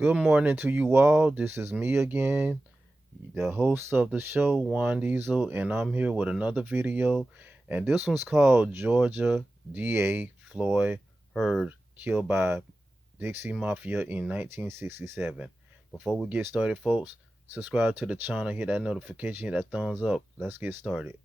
Good morning to you all. This is me again, the host of the show, Juan Diesel, and I'm here with another video. And this one's called Georgia DA Floyd Heard Killed by Dixie Mafia in 1967. Before we get started, folks, subscribe to the channel, hit that notification, hit that thumbs up. Let's get started.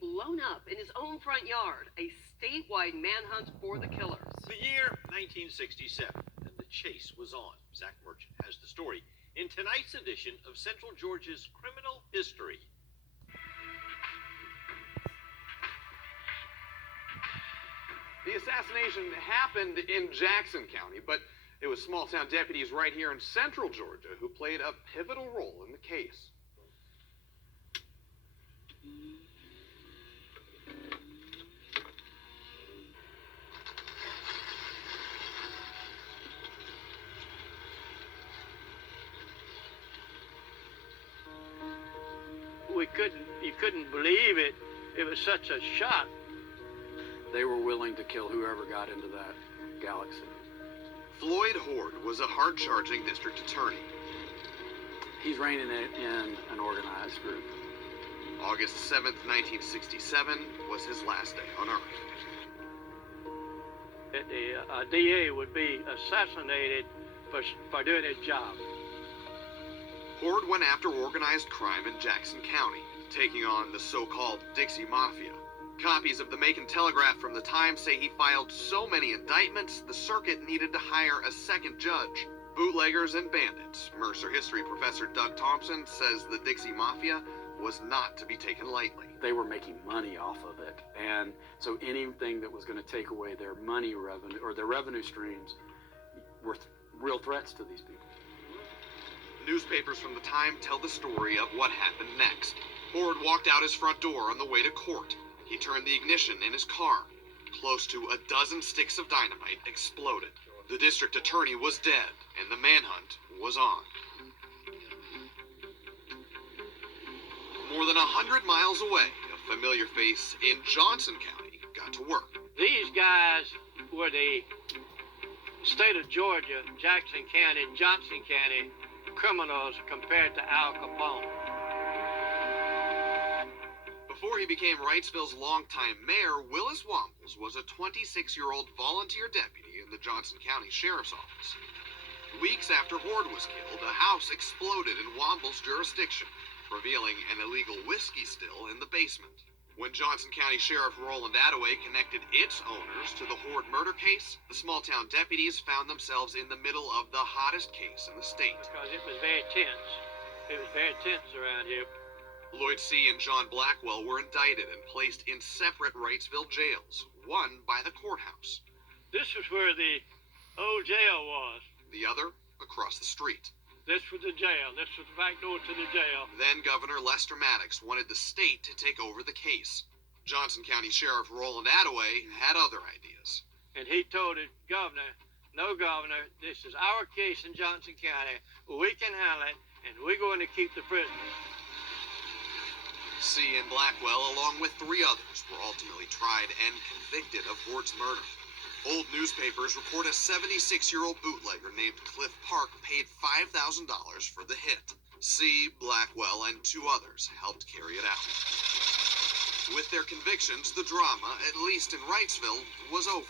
Blown up in his own front yard, a statewide manhunt for the killers. The year 1967, and the chase was on. Zach Merchant has the story in tonight's edition of Central Georgia's Criminal History. The assassination happened in Jackson County, but it was small-town deputies right here in Central Georgia who played a pivotal role in the case. You couldn't believe it. It was such a shock. They were willing to kill whoever got into that galaxy. Floyd Hoard was a hard-charging district attorney. He's reining it in an organized group. August 7th, 1967 was his last day on Earth. The DA would be assassinated for doing his job. Hoard went after organized crime in Jackson County, taking on the so-called Dixie Mafia. Copies of the Macon Telegraph from the time say he filed so many indictments, the circuit needed to hire a second judge. Bootleggers and bandits. Mercer history professor Doug Thompson says the Dixie Mafia was not to be taken lightly. They were making money off of it, and so anything that was going to take away their money revenue or their revenue streams were real threats to these people. Newspapers from the time tell the story of what happened next. Hoard walked out his front door on the way to court. He turned the ignition in his car. Close to a dozen sticks of dynamite exploded. The district attorney was dead, and the manhunt was on. More than 100 miles away, a familiar face in Johnson County got to work. These guys were the state of Georgia, Jackson County, Johnson County criminals compared to Al Capone. Before he became Wrightsville's longtime mayor, Willis Wombles was a 26-year-old volunteer deputy in the Johnson County Sheriff's Office. Weeks after Hoard was killed, a house exploded in Wombles' jurisdiction, revealing an illegal whiskey still in the basement. When Johnson County Sheriff Roland Attaway connected its owners to the Hoard murder case, the small-town deputies found themselves in the middle of the hottest case in the state. Because it was very tense. It was very tense around here. Lloyd C. and John Blackwell were indicted and placed in separate Wrightsville jails, one by the courthouse. This was where the old jail was. The other across the street. This was the jail. This was the back door to the jail. Then Governor Lester Maddox wanted the state to take over the case. Johnson County Sheriff Roland Attaway had other ideas. And he told the governor, no, governor, this is our case in Johnson County. We can handle it, and we're going to keep the prisoners. C. and Blackwell, along with 3 others, were ultimately tried and convicted of Hoard's murder. Old newspapers report a 76-year-old bootlegger named Cliff Park paid $5,000 for the hit. C., Blackwell, and 2 others helped carry it out. With their convictions, the drama, at least in Wrightsville, was over.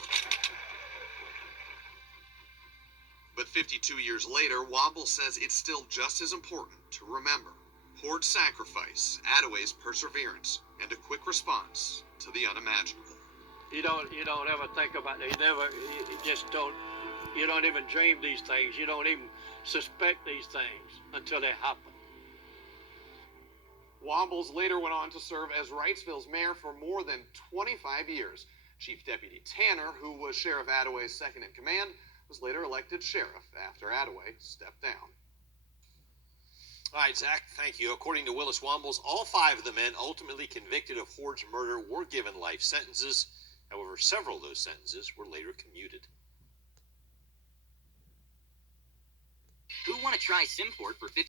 But 52 years later, Womble says it's still just as important to remember Hoard's sacrifice, Attaway's perseverance, and a quick response to the unimaginable. You don't ever think about it. You don't even dream these things. You don't even suspect these things until they happen. Wombles later went on to serve as Wrightsville's mayor for more than 25 years. Chief Deputy Tanner, who was Sheriff Attaway's second in command, was later elected sheriff after Attaway stepped down. All right, Zach, thank you. According to Willis Wombles, all 5 of the men ultimately convicted of Hoard's murder were given life sentences. However, several of those sentences were later commuted. Who want to try Simport for 50